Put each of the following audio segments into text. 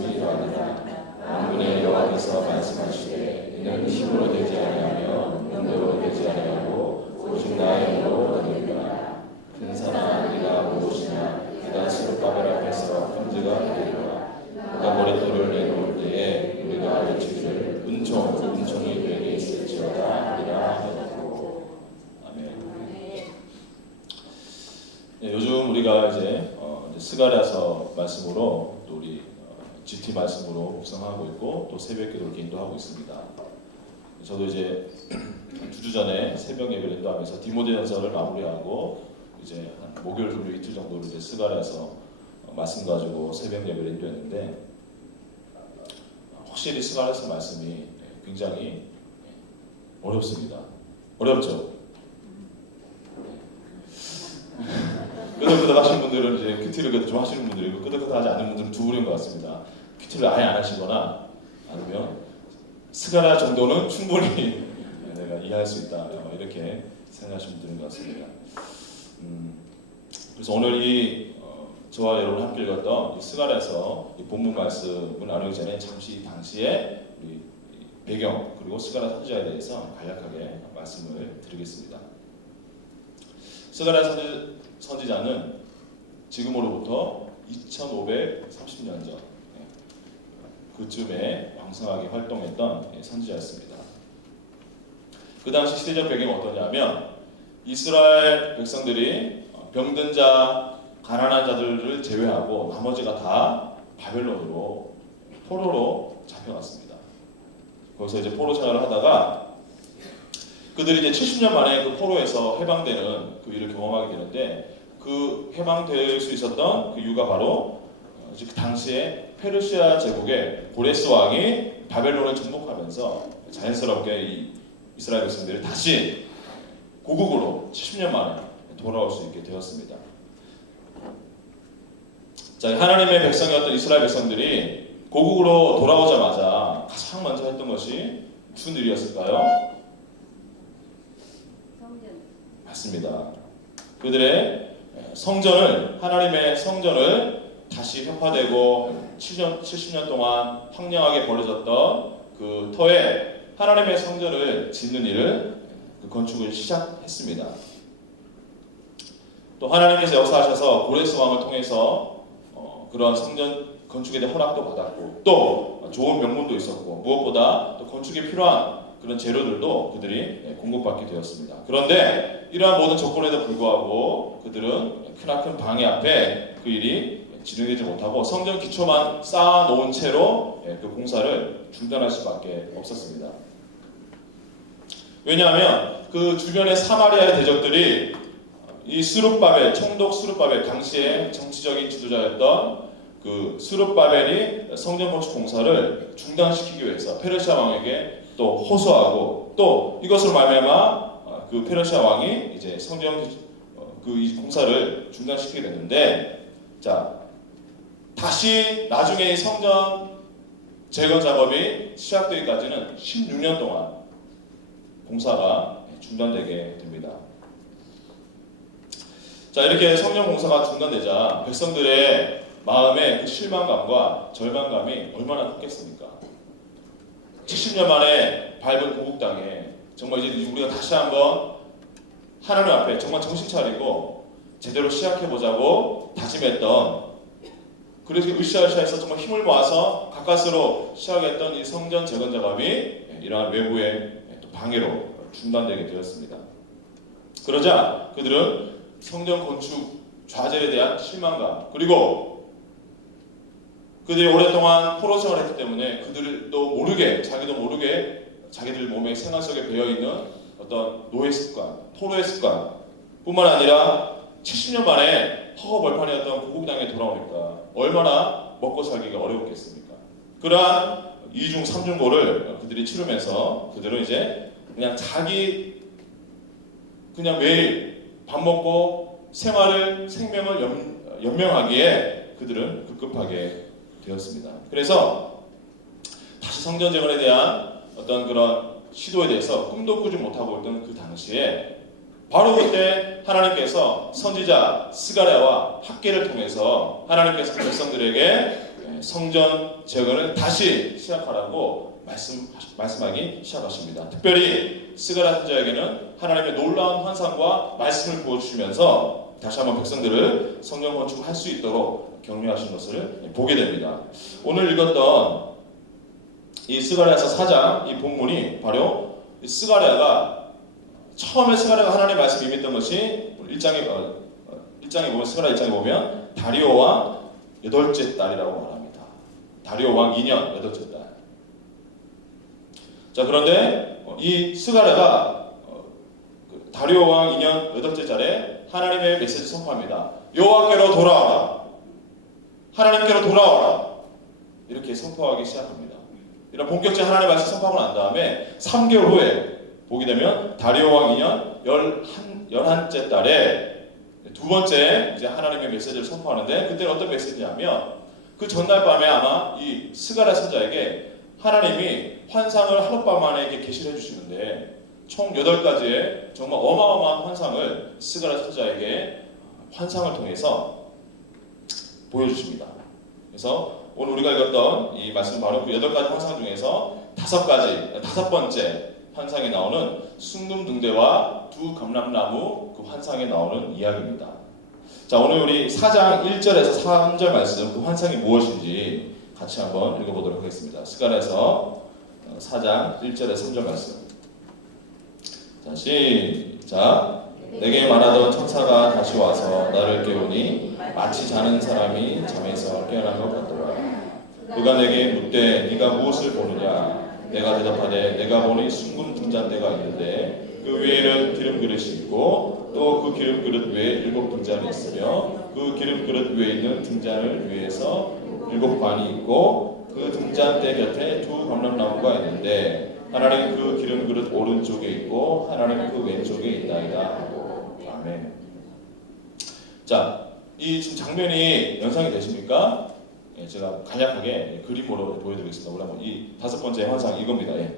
말씀이 이러하니라. 만군의 여호와께서 말씀하시되 이는 힘으로 되지 아니하며 능력으로 되지 아니하고 오직 나의 영으로 얻으리라. 큰 사람 네가 무엇이냐 그가 스룹바벨 앞에서 금지가 되리라. 그가 머릿돌을 내놓을 때에 우리가 외치기를 은총이 되게 있을지어다 하리라 하였고. 아멘. 네, 요즘 우리가 이제 스가랴서 말씀으로 또 우리 GT 말씀으로 묵상하고 있고 또 새벽기도를 인도하고 있습니다. 저도 이제 2주 전에 새벽 예배를 인도하면서 디모데전서를 마무리하고 이제 한 목요일, 금요일 이틀 정도를 이제 스가랴서 말씀 가지고 새벽 예배를 인도했는데 확실히 스가랴서 말씀이 굉장히 어렵습니다. 어렵죠? 끄덕끄덕 하시는 분들은 이제 큐티를 좀 하시는 분들이고 끄덕끄덕 하지 않는 분들은 두 분인 것 같습니다. 큐티를 아예 안 하시거나 아니면 스가랴 정도는 충분히 내가 이해할 수 있다 이렇게 생각하시는 분들인 것 같습니다. 그래서 오늘 저와 여러분 함께 읽었던 이 스가랴서 이 본문 말씀을 나누기 전에 잠시 당시에 우리 배경 그리고 스가랴 선지자에 대해서 간략하게 말씀을 드리겠습니다. 스가랴 선지자는 지금으로부터 2530년 전 그쯤에 왕성하게 활동했던 선지자였습니다. 그 당시 시대적 배경이 어떠냐면 이스라엘 백성들이 병든 자, 가난한 자들을 제외하고 나머지가 다 바벨론으로 포로로 잡혀갔습니다. 거기서 이제 포로 생활을 하다가 그들이 이제 70년 만에 그 포로에서 해방되는 그 일을 경험하게 되는데 그 해방될 수 있었던 그 이유가 바로 그 당시에 페르시아 제국의 고레스 왕이 바벨론을 정복하면서 자연스럽게 이 이스라엘 백성들이 다시 고국으로 70년 만에 돌아올 수 있게 되었습니다. 자, 하나님의 백성이었던 이스라엘 백성들이 고국으로 돌아오자마자 가장 먼저 했던 것이 무슨 일이었을까요? 맞습니다. 그들의 하나님의 성전을 다시 회파되고 70년 동안 황량하게 버려졌던 그 터에 하나님의 성전을 짓는 일을 건축을 시작했습니다. 또 하나님께서 역사하셔서 고레스 왕을 통해서 그러한 성전 건축에 대한 허락도 받았고 또 좋은 명분도 있었고 무엇보다 또 건축에 필요한 그런 재료들도 그들이 공급받게 되었습니다. 그런데 이러한 모든 조건에도 불구하고 그들은 크나큰 방해 앞에 그 일이 진행되지 못하고 성전 기초만 쌓아놓은 채로 그 공사를 중단할 수밖에 없었습니다. 왜냐하면 그 주변의 사마리아의 대적들이 이 총독 스룹바벨 당시에 정치적인 지도자였던 그 스룹바벨이 성전 건축 공사를 중단시키기 위해서 페르시아 왕에게 또 호소하고 또 이것으로 말미암아 그 페르시아 왕이 이제 성전 이 공사를 중단시키게 됐는데 자 다시 나중에 이 성전 재건 작업이 시작되기까지는 16년 동안 공사가 중단되게 됩니다. 자 이렇게 성전 공사가 중단되자 백성들의 마음의 그 실망감과 절망감이 얼마나 컸겠습니까? 70년 만에 밟은 고국 땅에 정말 이제 우리가 다시 한번 하나님 앞에 정말 정신 차리고 제대로 시작해보자고 다짐했던 그래서 으쌰으쌰해서 정말 힘을 모아서 가까스로 시작했던 이 성전 재건 작업이 이러한 외부의 또 방해로 중단되게 되었습니다. 그러자 그들은 성전 건축 좌절에 대한 실망감 그리고 그들이 오랫동안 포로 생활을 했기 때문에 그들도 모르게 자기들 몸의 생활 속에 배어있는 어떤 노예 습관, 포로의 습관 뿐만 아니라 70년 만에 허허벌판이었던 고국 땅에 돌아오니까 얼마나 먹고 살기가 어려웠겠습니까? 그러한 2중 3중고를 그들이 치르면서 그들은 이제 그냥 매일 밥 먹고 생명을 연명하기에 그들은 급급하게 되었습니다. 그래서 다시 성전 재건에 대한 어떤 그런 시도에 대해서 꿈도 꾸지 못하고 있던 그 당시에 바로 그때 하나님께서 선지자 스가랴와 학개를 통해서 하나님께서 백성들에게 성전 재건을 다시 시작하라고 말씀하기 시작하십니다. 특별히 스가랴 선지자에게는 하나님의 놀라운 환상과 말씀을 부어주시면서 다시 한번 백성들을 성전 건축을 할 수 있도록 격려하신 것을 보게 됩니다. 오늘 읽었던 이 스가랴서 4장 이 본문이 바로 스가랴가 처음에 스가랴가 하나님의 말씀이 임했던 것이 1장에 보면 스가랴 1장에 보면 다리오 왕 8째 달이라고 말합니다. 다리오 왕 2년 8째 달. 자, 그런데 이 스가랴가 다리오 왕 2년 8째 달에 하나님의 메시지 선포합니다. 여호와께로 돌아와라. 하나님께로 돌아와라. 이렇게 선포하기 시작합니다. 이런 본격적인 하나님의 말씀 선포하고 난 다음에 3개월 후에 보게 되면 다리오 왕 2년 11째 달에 두 번째 이제 하나님의 메시지를 선포하는데, 그때는 어떤 메시지냐면 그 전날 밤에 아마 이 스가랴 선지자에게 하나님이 환상을 하룻밤 만에 이렇게 계시를 해주시는데 총 8가지의 정말 어마어마한 환상을 스가랴 선지자에게 환상을 통해서 보여주십니다. 그래서 오늘 우리가 읽었던 이 말씀 바로 그 8가지 환상 중에서 5번째 환상에 나오는 숭금등대와 두 감람나무 그 환상에 나오는 이야기입니다. 자, 오늘 우리 4장 1절에서 3절 말씀 그 환상이 무엇인지 같이 한번 읽어보도록 하겠습니다. 스가랴서 4장 1절에서 3절 말씀. 자, 시작. 내게 말하던 천사가 다시 와서 나를 깨우니 마치 자는 사람이 잠에서 깨어난 것 같더라. 그가 내게 묻되 네가 무엇을 보느냐? 내가 대답하되 내가 보니 숭금 등잔대가 있는데 그 위에는 기름 그릇이 있고 또 그 기름 그릇 위에 7 등잔이 있으며 그 기름 그릇 위에 있는 등잔을 위에서 7 관이 있고 그 등잔대 곁에 두 감람나무가 있는데 하나님 그 기름 그릇 오른쪽에 있고 하나님 그 왼쪽에 있나이다 하고. 아멘. 자, 이 지금 장면이 연상이 되십니까? 예, 제가 간략하게 그림으로 보여드리겠습니다. 우리 한번 이 5번째 환상 이겁니다. 예.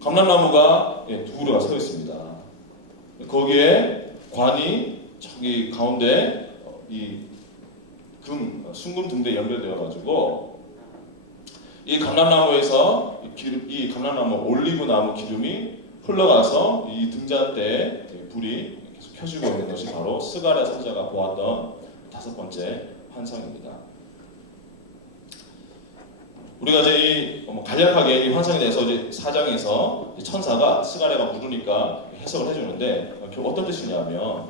감람나무가 두 그루가 서 있습니다. 거기에 관이 저기 가운데 이 숭금 등대에 연결되어 가지고 이 감람나무에서 이 감람나무 올리브나무 기름이 흘러가서 이 등잔대에 불이 계속 켜지고 있는 것이 바로 스가랴 선지자가 보았던 5번째 환상입니다. 우리가 이제 간략하게 이 환상에 대해서 이제 4장에서 천사가 스가랴가 물으니까 해석을 해주는데 어떤 뜻이냐면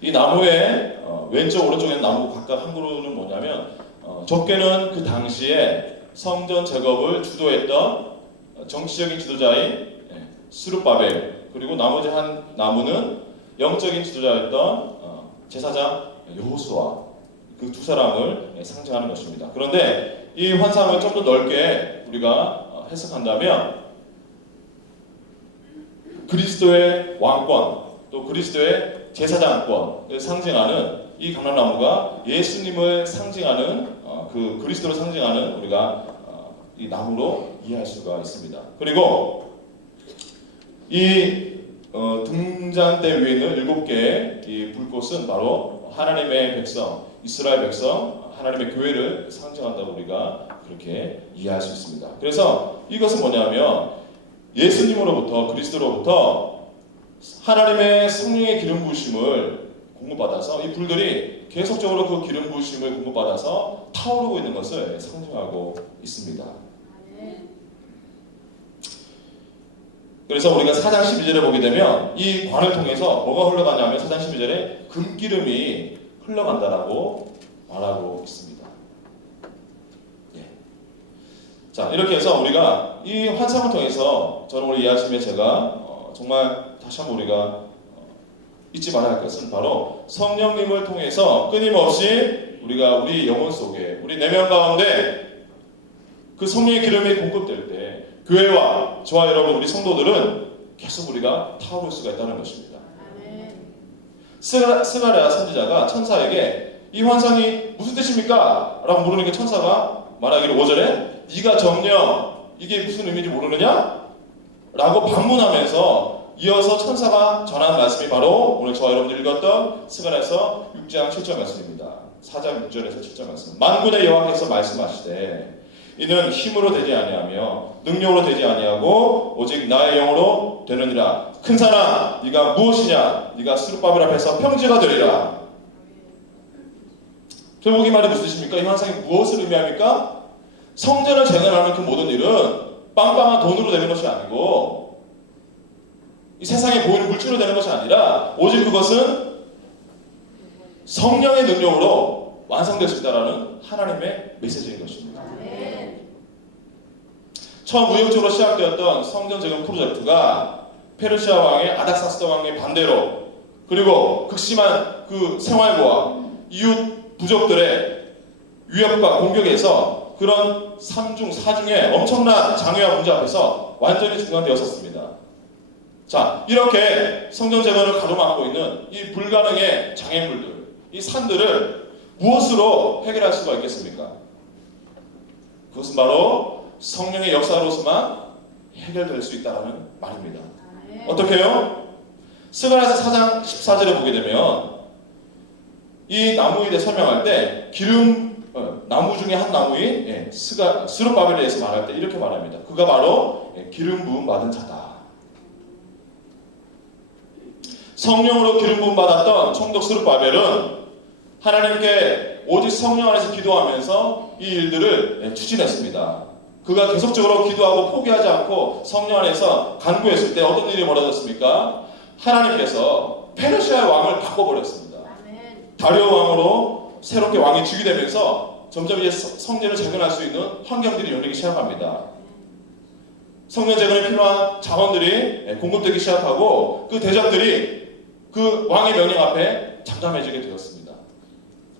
이 나무의 왼쪽 오른쪽에 나무 각각 한 그루는 뭐냐면 적게는 그 당시에 성전 제법을 주도했던 정치적인 지도자인 스룹바벨, 그리고 나머지 한 나무는 영적인 지도자였던 제사장 여호수아, 그 두 사람을 상징하는 것입니다. 그런데 이 환상을 좀 더 넓게 우리가 해석한다면 그리스도의 왕권 또 그리스도의 제사장권을 상징하는 이 감람나무가 예수님을 상징하는 그 그리스도를 상징하는 우리가 이 나무로 이해할 수가 있습니다. 그리고 이 등잔대 위에 있는 7개의 이 불꽃은 바로 하나님의 백성, 이스라엘 백성, 하나님의 교회를 상징한다고 우리가 그렇게 이해할 수 있습니다. 그래서 이것은 뭐냐면 예수님으로부터, 그리스도로부터 하나님의 성령의 기름 부으심을 공급받아서 이 불들이 계속적으로 그 기름 부으심을 공급받아서 타오르고 있는 것을 상징하고 있습니다. 그래서 우리가 4장 12절에 보게 되면 이 관을 통해서 뭐가 흘러가냐면 4장 12절에 금기름이 흘러간다라고 말하고 있습니다. 예. 자, 이렇게 해서 우리가 이 환상을 통해서 저는 오늘 이 아침에 제가 정말 다시 한번 우리가 잊지 말아야 할 것은 바로 성령님을 통해서 끊임없이 우리가 우리 영혼 속에 우리 내면 가운데 그 성령의 기름이 공급될 때 교회와 저와 여러분 우리 성도들은 계속 우리가 타오를 수가 있다는 것입니다. 스가랴 선지자가 천사에게 이 환상이 무슨 뜻입니까? 라고 물으니까 천사가 말하기를 5절에 네가 정녕 이게 무슨 의미인지 모르느냐? 라고 반문하면서 이어서 천사가 전한 말씀이 바로 오늘 저와 여러분들이 읽었던 스가랴서 6장 7절 말씀입니다. 4장 6절에서 7절 말씀. 만군의 여호와께서 말씀하시되 이는 힘으로 되지 아니하며 능력으로 되지 아니하고 오직 나의 영으로 되느니라. 큰 산아 네가 무엇이냐? 네가 스룹바벨 앞에서 평지가 되리라. 결국 이 말이 무슨 뜻입니까? 이 환상이 무엇을 의미합니까? 성전을 재건하는 그 모든 일은 빵빵한 돈으로 되는 것이 아니고 이 세상에 보이는 물질로 되는 것이 아니라 오직 그것은 성령의 능력으로 완성될 수 있다는 하나님의 메시지인 것입니다. 처음 무역적으로 시작되었던 성전 재건 프로젝트가 페르시아 왕의 아닥사스다 왕의 반대로 그리고 극심한 그 생활고와 이웃 부족들의 위협과 공격에서 그런 3중 4중의 엄청난 장애와 문제 앞에서 완전히 중단되었었습니다. 자, 이렇게 성전 재건을 가로막고 있는 이 불가능의 장애물들, 이 산들을 무엇으로 해결할 수가 있겠습니까? 그것은 바로 성령의 역사로서만 해결될 수 있다는 말입니다. 어떻게 해요? 스가랴서 4장 14절에 보게 되면 이 나무에 대해 설명할 때 나무 중에 한 나무인 스룹바벨에 대해서 말할 때 이렇게 말합니다. 그가 바로 기름 부음 받은 자다. 성령으로 기름 부음 받았던 총독 스룹바벨은 하나님께 오직 성령 안에서 기도하면서 이 일들을 추진했습니다. 그가 계속적으로 기도하고 포기하지 않고 성령 안에서 간구했을 때 어떤 일이 벌어졌습니까? 하나님께서 페르시아의 왕을 바꿔버렸습니다. 다리오 왕으로 새롭게 왕이 즉위되면서 점점 이제 성전을 재건할 수 있는 환경들이 열리기 시작합니다. 성전 재건에 필요한 자원들이 공급되기 시작하고 그 대적들이 그 왕의 명령 앞에 잠잠해지게 되었습니다.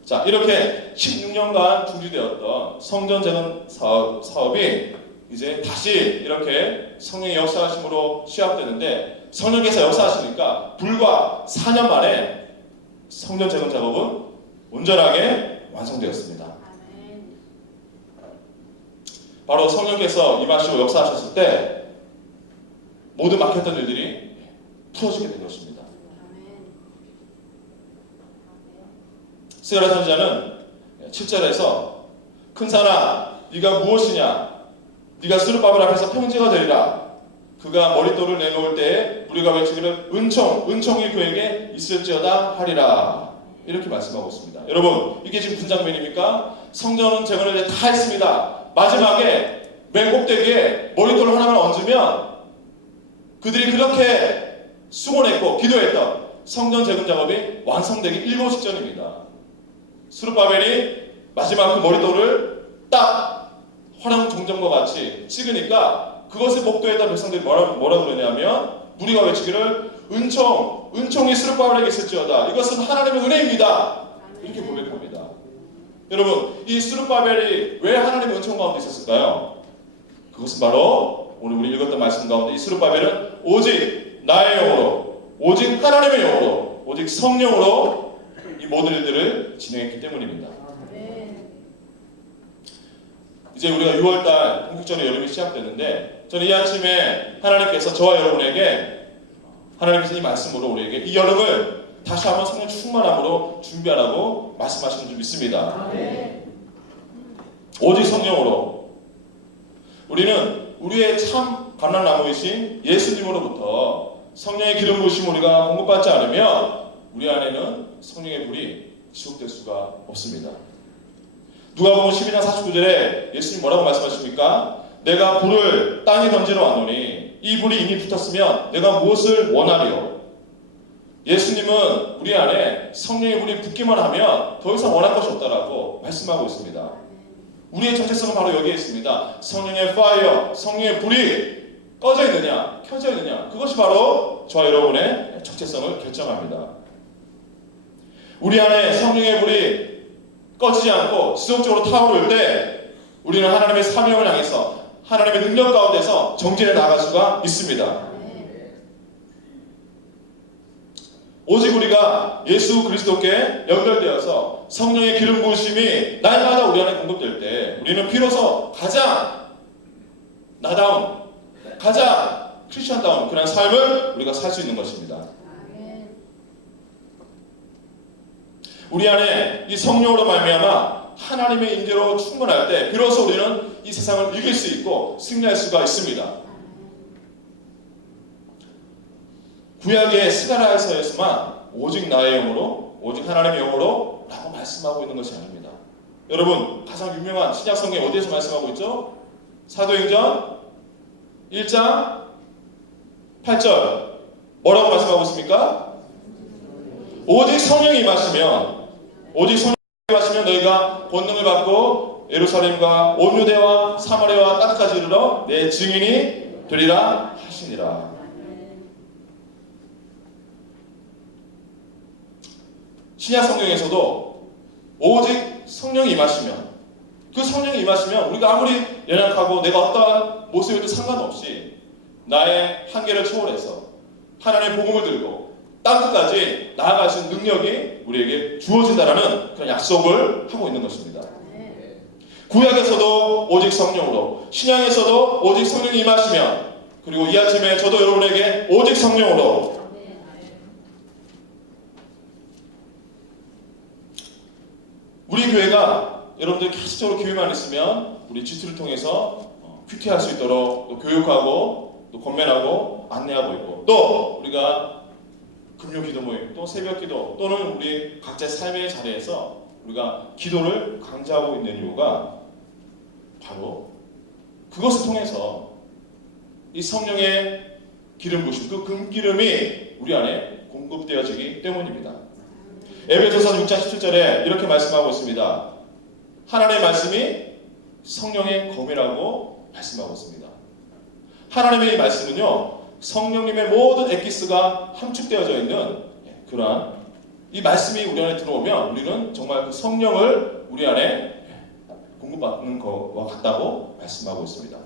자, 이렇게 16년간 중지되었던 성전 재건 사업이 이제 다시 이렇게 성령의 역사하심으로 시작되는데 성령께서 역사하시니까 불과 4년 만에 성전 재건 작업은 온전하게 완성되었습니다. 바로 성령께서 임하시고 역사하셨을 때 모두 막혔던 일들이 풀어지게 된 것입니다. 스가랴 선지자는 7절에서 큰 산아 네가 무엇이냐? 네가 스룹바벨 앞에서 평지가 되리라. 그가 머릿돌을 내놓을 때에 우리가 외치기를 은총이 그에게 있을지어다 하리라. 이렇게 말씀하고 있습니다. 여러분, 이게 지금 무슨 장면입니까? 성전은 재건을 이제 다 했습니다. 마지막에 맨 꼭대기에 머릿돌을 하나만 얹으면 그들이 그렇게 수고했고 기도했던 성전 재건 작업이 완성되기 일보 직전입니다. 스룹바벨이 마지막 그 머릿돌을 딱 화랑 종전과 같이 찍으니까 그것을 목도했던 백성들이 뭐라 그러냐면 우리가 외치기를 은총이 스룹바벨에게 있을지어다. 이것은 하나님의 은혜입니다. 이렇게 고백합니다. 여러분, 이 스룹바벨이 왜 하나님의 은총 가운데 있었을까요? 그것은 바로 오늘 우리 읽었던 말씀 가운데 이 스룹바벨은 오직 나의 영으로, 오직 하나님의 영으로, 오직 성령으로 이 모든 일들을 진행했기 때문입니다. 이제 우리가 6월달 본격적으로 여름이 시작됐는데 저는 이 아침에 하나님께서 저와 여러분에게 하나님께서 이 말씀으로 우리에게 이 여름을 다시 한번 성령 충만함으로 준비하라고 말씀하시는 줄 믿습니다. 오직 성령으로 우리는 우리의 참 감람나무이신 예수님으로부터 성령의 기름 부으심 우리가 공급받지 않으면 우리 안에는 성령의 불이 지속될 수가 없습니다. 누가복음 12장 49절에 예수님 뭐라고 말씀하십니까? 내가 불을 땅에 던지러 왔노니 이 불이 이미 붙었으면 내가 무엇을 원하리요? 예수님은 우리 안에 성령의 불이 붙기만 하면 더 이상 원할 것이 없다라고 말씀하고 있습니다. 우리의 정체성은 바로 여기에 있습니다. 성령의 파이어, 성령의 불이 꺼져 있느냐, 켜져 있느냐, 그것이 바로 저와 여러분의 정체성을 결정합니다. 우리 안에 성령의 불이 꺼지지 않고 지속적으로 타오를 때 우리는 하나님의 사명을 향해서 하나님의 능력 가운데서 정진해 나갈 수가 있습니다. 오직 우리가 예수 그리스도께 연결되어서 성령의 기름 부으심이 날마다 우리 안에 공급될 때 우리는 비로소 가장 나다운, 가장 크리스천다운 그런 삶을 우리가 살 수 있는 것입니다. 우리 안에 이 성령으로 말미암아 하나님의 임재로 충만할 때 비로소 우리는 이 세상을 이길 수 있고 승리할 수가 있습니다. 구약의 스가랴서에서만 오직 나의 영으로, 오직 하나님의 영으로 라고 말씀하고 있는 것이 아닙니다. 여러분, 가장 유명한 신약 성경 어디에서 말씀하고 있죠? 사도행전 1장 8절 뭐라고 말씀하고 있습니까? 오직 성령이 임하시면 너희가 권능을 받고 예루살렘과 온 유대와 사마리아와 땅까지 이르러 내 증인이 되리라 하시니라. 신약 성경에서도 오직 성령이 임하시면, 그 성령이 임하시면 우리가 아무리 연약하고 내가 어떠한 모습에도 상관없이 나의 한계를 초월해서 하나님의 복음을 들고 땅끝까지 나아갈 수 있는 능력이 우리에게 주어진다라는 그런 약속을 하고 있는 것입니다. 구약에서도 오직 성령으로, 신약에서도 오직 성령이 임하시면, 그리고 이 아침에 저도 여러분에게 오직 성령으로, 우리 교회가 여러분들 계속적으로 기회만 있으면 우리 G2를 통해서 큐티할 수 있도록 또 교육하고 또 권면하고 안내하고 있고, 또 우리가 금요 기도 모임, 또 새벽 기도, 또는 우리 각자의 삶의 자리에서 우리가 기도를 강조하고 있는 이유가 바로 그것을 통해서 이 성령의 기름 부으심, 그 금기름이 우리 안에 공급되어지기 때문입니다. 에베소서 6장 17절에 이렇게 말씀하고 있습니다. 하나님의 말씀이 성령의 검이라고 말씀하고 있습니다. 하나님의 이 말씀은요, 성령님의 모든 엑기스가 함축되어져 있는 그러한 이 말씀이 우리 안에 들어오면 우리는 정말 그 성령을 우리 안에 공급받는 것과 같다고 말씀하고 있습니다.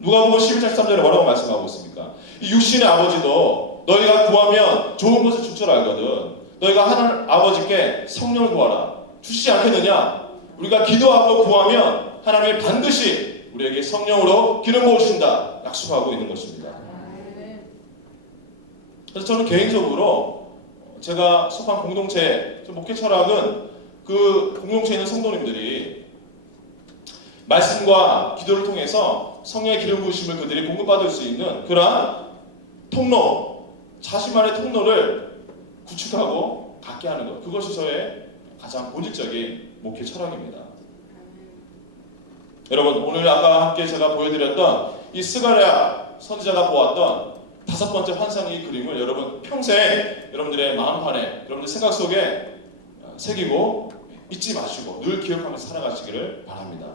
누가복음 11장 13절에 뭐라고 말씀하고 있습니까? 이 육신의 아버지도 너희가 구하면 좋은 것을 줄 줄 알거든 너희가 하나님 아버지께 성령을 구하라 주시지 않겠느냐? 우리가 기도하고 구하면 하나님이 반드시 우리에게 성령으로 기름 부으신다 약속하고 있는 것입니다. 그래서 저는 개인적으로 제가 속한 공동체, 목회 철학은 그 공동체에 있는 성도님들이 말씀과 기도를 통해서 성령의 기름 부으심을 그들이 공급받을 수 있는 그러한 통로, 자신만의 통로를 구축하고 갖게 하는 것, 그것이 저의 가장 본질적인 목회 철학입니다. 여러분, 오늘 아까 함께 제가 보여드렸던 이 스가랴 선지자가 보았던 5번째 환상의 그림을 여러분 평생 여러분들의 마음판에, 여러분들 생각 속에 새기고 잊지 마시고 늘 기억하면서 살아가시기를 바랍니다.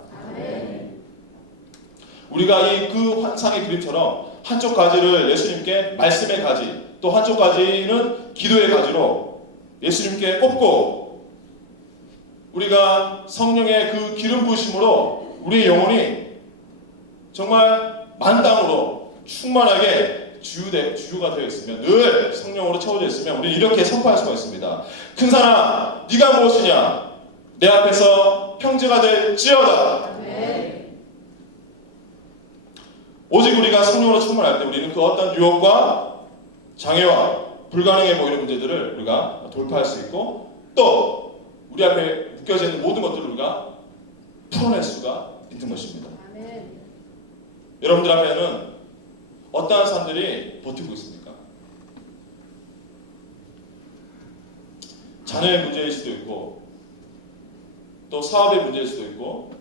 우리가 이 그 환상의 그림처럼 한쪽 가지를 예수님께 말씀의 가지, 또 한쪽 가지는 기도의 가지로 예수님께 꼽고 우리가 성령의 그 기름 부으심으로 우리의 영혼이 정말 만땅으로 충만하게 주유가 되어 있으면, 늘 성령으로 채워져 있으면 우리는 이렇게 선포할 수가 있습니다. 큰 사람, 네가 무엇이냐? 내 앞에서 평지가 될지어다. 오직 우리가 성령으로 충만할 때 우리는 그 어떤 유혹과 장애와 불가능해 보이는 문제들을 우리가 돌파할 수 있고, 또 우리 앞에 묶여져 있는 모든 것들을 우리가 풀어낼 수가 있는 것입니다. 여러분들 앞에는 어떠한 사람들이 버티고 있습니까? 자녀의 문제일 수도 있고, 또 사업의 문제일 수도 있고,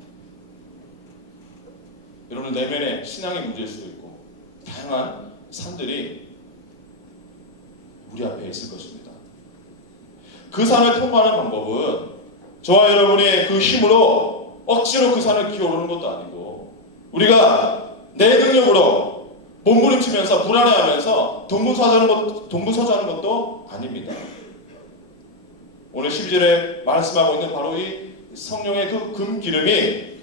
여러분 내면의 신앙의 문제일 수도 있고, 다양한 산들이 우리 앞에 있을 것입니다. 그 산을 통과하는 방법은 저와 여러분의 그 힘으로 억지로 그 산을 기어오르는 것도 아니고, 우리가 내 능력으로 몸부림치면서 불안해하면서 동분서주하는 것도 아닙니다. 오늘 12절에 말씀하고 있는 바로 이 성령의 그 금기름이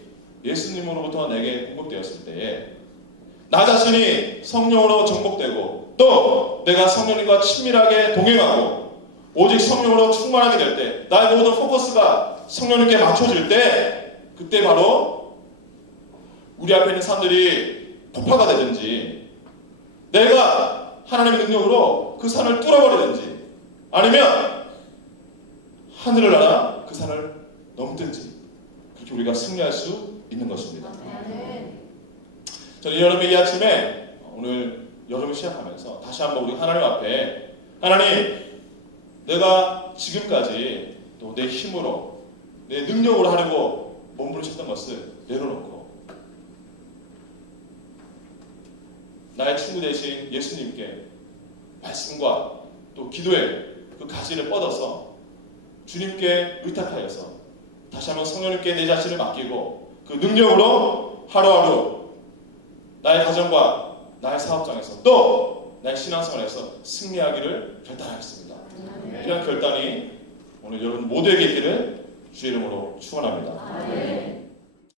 예수님으로부터 내게 공급되었을 때에 나 자신이 성령으로 정복되고, 또 내가 성령님과 친밀하게 동행하고 오직 성령으로 충만하게 될 때, 나의 모든 포커스가 성령님께 맞춰질 때, 그때 바로 우리 앞에 있는 산들이 폭파가 되든지, 내가 하나님의 능력으로 그 산을 뚫어버리든지, 아니면 하늘을 날아 그 산을 넘든지 그렇게 우리가 승리할 수 있는 것입니다. 저는 여러분이 이 아침에 오늘 여름을 시작하면서 다시 한번 우리 하나님 앞에 하나님, 내가 지금까지 또 내 힘으로 내 능력으로 하려고 몸부림쳤던 것을 내려놓고 나의 친구 되신 예수님께 말씀과 또 기도의 그 가지를 뻗어서 주님께 의탁하여서 다시 한번 성령님께 내 자신을 맡기고 그 능력으로 하루하루 나의 가정과 나의 사업장에서 또 나의 신앙생활에서 승리하기를 결단하겠습니다. 이런 결단이 오늘 여러분 모두에게 있기를 주의 이름으로 축원합니다.